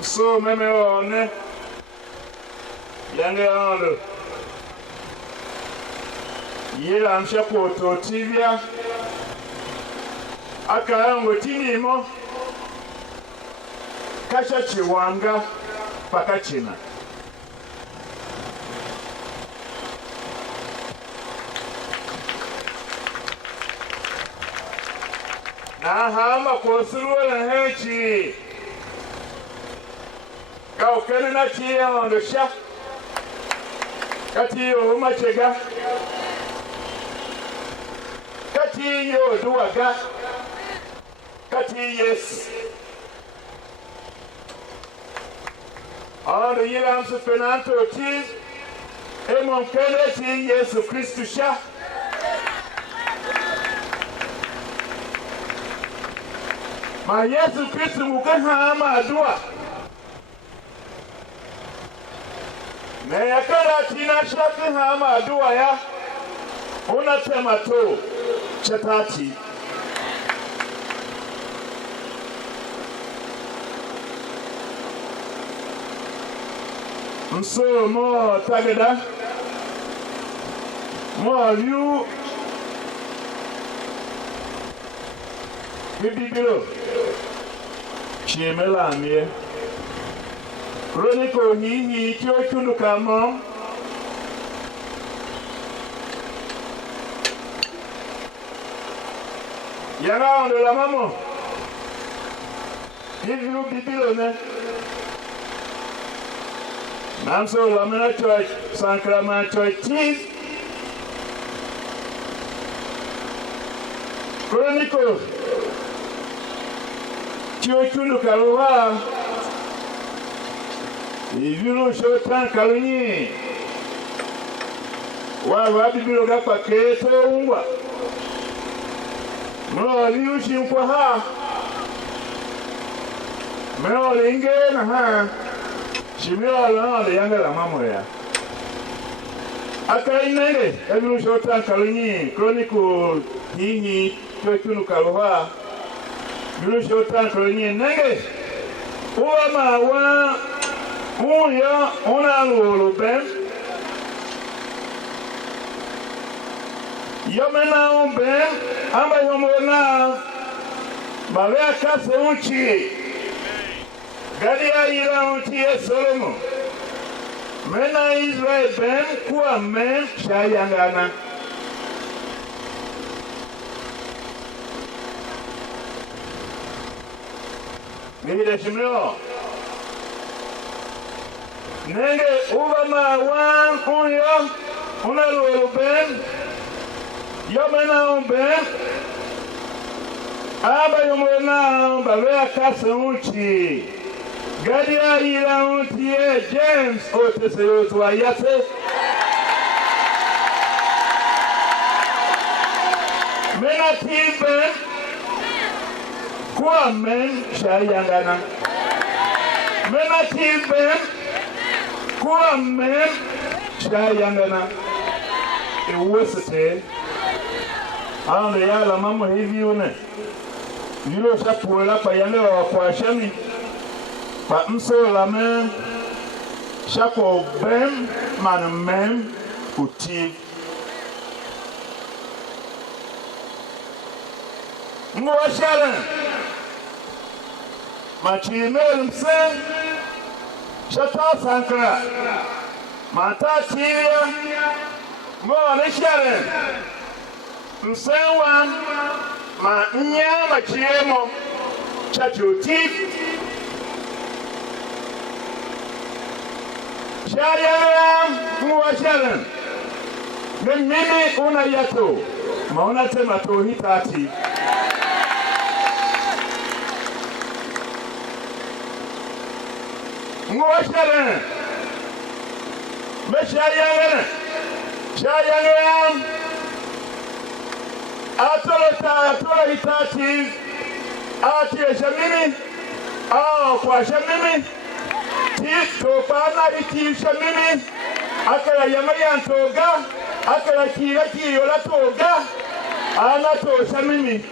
So meme one yange ando yela mshako totivia akayango tinimo kasha chiwanga pakachina na hama kosuruwa hechi ka okene na tiya ondo sha kati yo machega kati yo duwaga kati yes ondo yiram su penanto ti emon kene ti Yesu Kristu sha ma Yesu Kristu mukaha ma adua me yakara tina shaki ha ma adua ya unatema to chatati mso mo tagada mo you bibibilo chimela mie Chronicle hihi kyo chunu kamo Yana ondo la mamo Hivi bibilo ne Namso la mena choy sankrama choy tis Chronicle kyo chunu kaluwa Ivilu shotan kalunyi wa bibilo gapa keto ungwa Mlo liushi mkwa ha Mlo linge na ha Shimio alona yange la mamo ya Aka inenge Ivilu shotan kalunyi Chronicle hihi Chwekunu kaluwa Ivilu shotan kalunyi nenge Uwa mawa Uya ona lolo ben Yomena ben amba yomona Malea kase unchi Gadia ira unchi Solomo Mena Israel ben kuwa men shayangana Nihide shimyo Nenge ubama wan uyo unalu ben yomena ben aba yomena balea kase unchi gadia ila unchi James otese yotu ayase mena tiben kwa men shayangana mena tiben Kwa men shayangana ewesete ande yala mama hivi une yilo shapuela pa yale wa kwa shami pa mso la men shako bem man men uti Mwa shalen machimel msen Shata sankra Mata tiria Mwone sharen Msenwa Ma nyama chiemo Chachuti Shariam Mwa sharen Mimi una yato Mauna tema to hitati Mwasharen Meshayangana Shayangam Atola hitati Ati shamimi kwa shamimi Tito pana iti shamimi Akala yamaya ntoga Akala kira kiyola toga Anato shamimi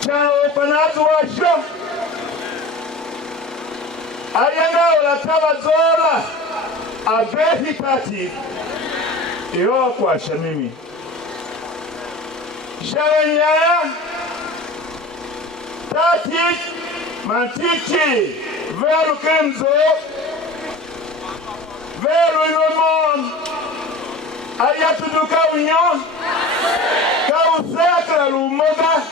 Chao panatu washo ayanga olataba zola abehi tati iyo kwa shamimi sharanyaya tati mantiki veru kenzo veru ilomon ayatuduka unyo kausakra lumoga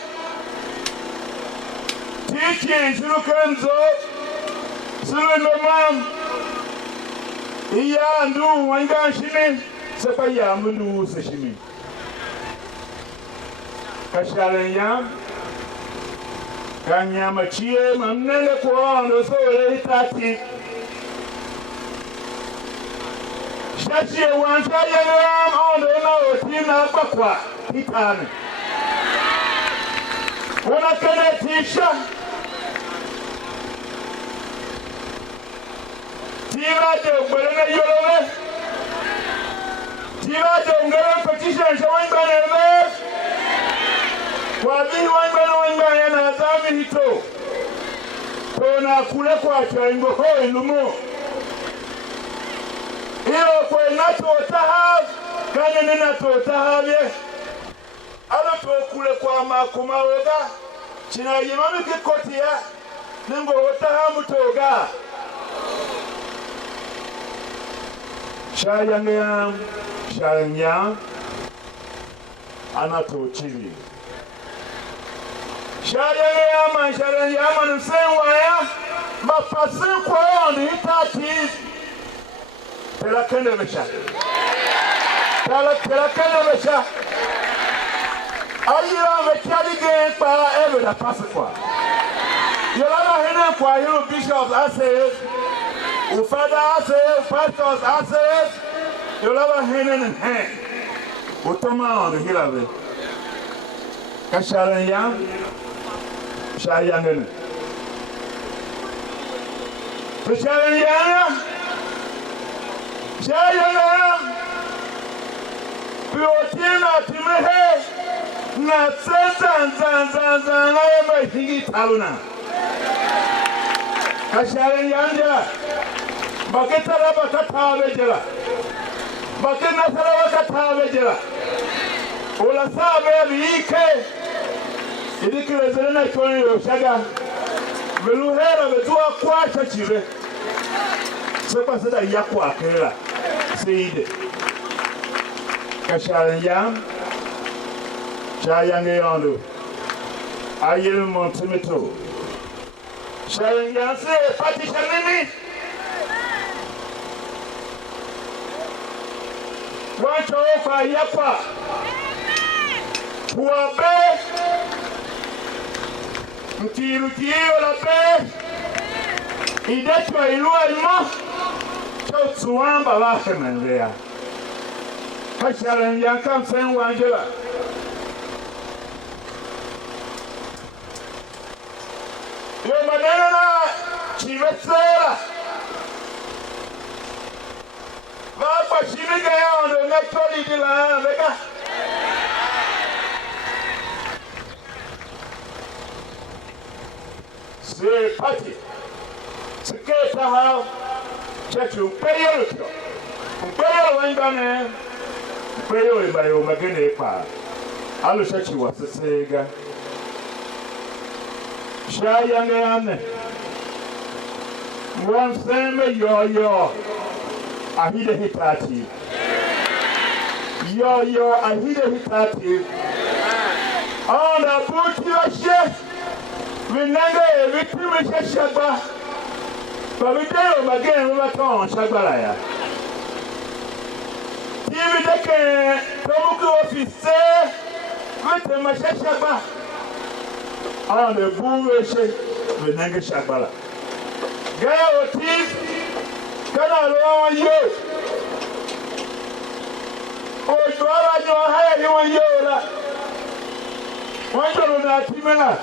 tiki zilu kenzo zilu ilomon iya ndu wanga shimi sepa ya mundu seshimi kasharanya kanyama chie mamnele kwa ndo sole tati shachi wansha yelam ondo na otina bakwa hitane ona kene tisha tira de gberene yolowe tira de ngere petition shawin baneme kwa bihi wangana na zami hito kona kule kwa chaingo ho ilumu iyo kwa nato tahav kanya nina to tahavye ala to kule kwa makuma oga china yimami kikotia ningo otahamu toga shayanya anato chili Shariama nusewaya mapasi kwa ndi tati telakende mesha ayira mechalige pa ebe da pasi kwa yolala hene kwa hiyo bishops ase ufada ase pastors ase yolala hene ne utoma on hilabe kasharanya Shayangene. Shayangene. Piotina timehe na zan na yema hingi taluna. Kashayanga. Baketa raba katawe jela. Bakena saraba katawe jela. Ola sabe biike. Idikile zelena kwenye yoshaga veluhera vetua kwa chachive sepa seda yako akela seide kasharanya chayange yondo ayel montimito shayanga se pati shanini wacho ofa yakwa tuwabe Mtirukiyo la pe idetwa ilua ilmo chotsuamba lahe mendea kasharen yankam sen wangela yo manena na chimetsera vapa shimiga yondo nekoli dila vega se pati seketa ha chechu upeyelo wangane upeyelo ibayo magene pa alu chechu wasesega shayangane mwanseme yo ahide hitati yo ahide hitati ona buti washe Vinenge vitimi shashaba Babideo magene mwaton shagbala ya Tivi deke Tomuku ofise Vitema shashaba Ane buwe she Vinenge shagbala Gaya otif Kana loa yo Ojuara nyo haya hiwa yo la Wanjolo na timena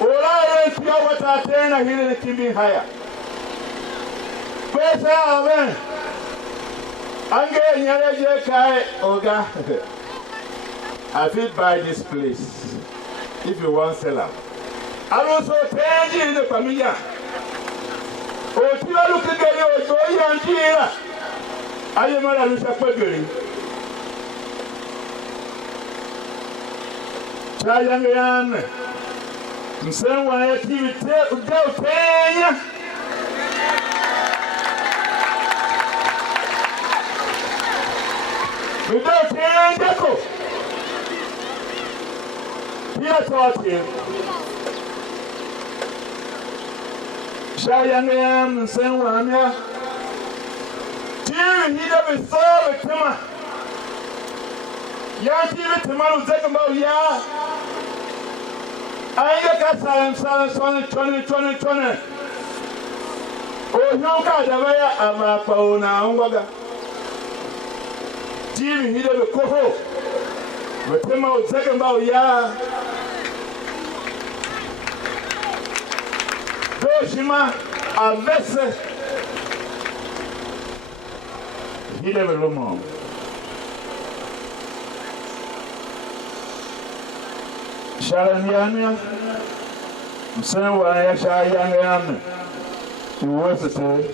Ola pia watatena hili kimbi haya. Pesa amen. Ange nyaleje kai oga. I will buy this place if you want sell out. I also change in the familia. Otila lukigeli ojo yanjira. Aye mara lushapegeli. Chayanga yan. Msenwa activity udeo tenya. Udeo tenya ko. Pia tawati. Chayanga yan msenwa amya. Tiwi hida bisobe tema. Ya tiwi tema uzeka mbao ya. Ainda ka salam chone. O nyoka dabaya ama pa ona ngwaga. Tiwi hida be koho. Wetema uzeka mbao ya. Doshima avese. Hida be lomo. Shalanyanya, msewa ya shayanyanya, uwesete.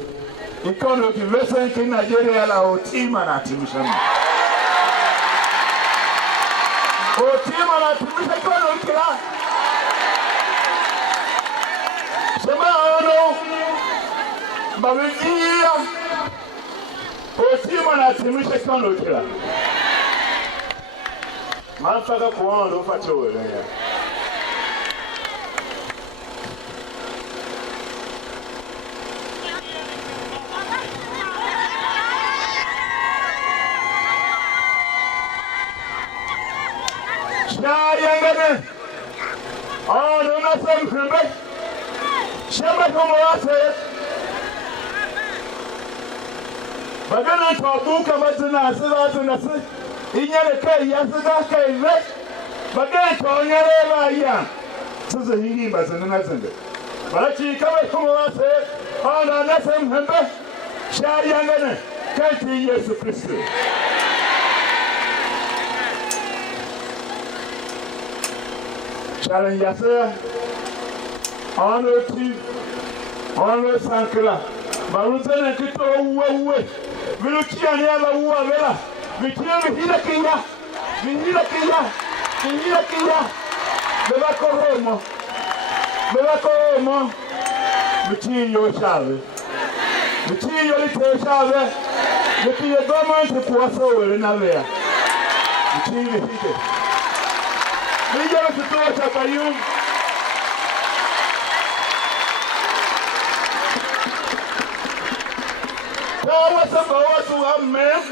Ikono kivesa nki Nigeria la otima na timishana. Otima na timisha kono ikila. Shema ono, mbawijia. Otima na timisha kono ikila. Mafaka kuona ufachowe ya. Shayangane. Oh, no nothing himbe. Shema kumwase. Bagana tabuka mazina asira. Inyere kai yasiga kai ve. Bagana tonyere ba ya. Tuzo hiri bazana zinde. Balachi kama kumwase. Oh, no nothing himbe. Shayangane. Kanti Yesu Kristo. Challenge yasa, honor sankla. Baruzana kito uwe. Vilukia ni ala uwa vela. Vikia vihila kia. Beba koromo. Vikia yo shave. Vikia yo lite shave. Vikia government kuwasa uwe na vea. Vikia vihite. Vijana tutoa chapayum. Kwa watu wa mem,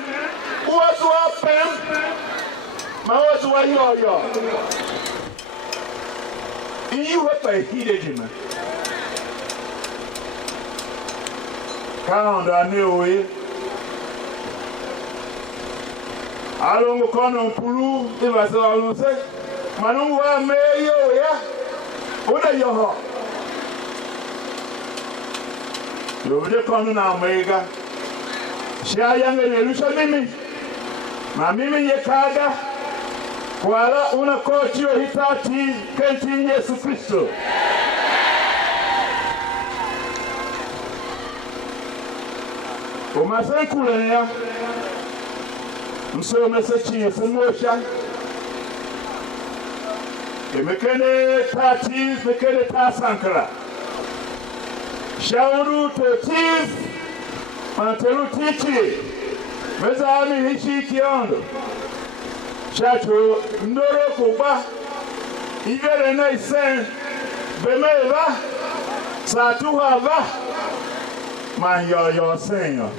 watu wa pem, watu wa yoyo. Iyi wepa hide jima. Kaonda anewe. Alongo kono mpulu, ibasa walunse. Manungu wa meyo ya uda yoho yode kono na mega shayanga nelusha mimi mimi yekaga kwala una kochi o hitati kenti Yesu Kristo umasa kule ya msome sechi fumosha Mekene tati, mekene tasankara. Shauru totif, mantelu tichi. Mezami hishi kiondo. Shacho ndoro kuba. Ivere na isen. Bemeva. Satuha va. Man yo senyo.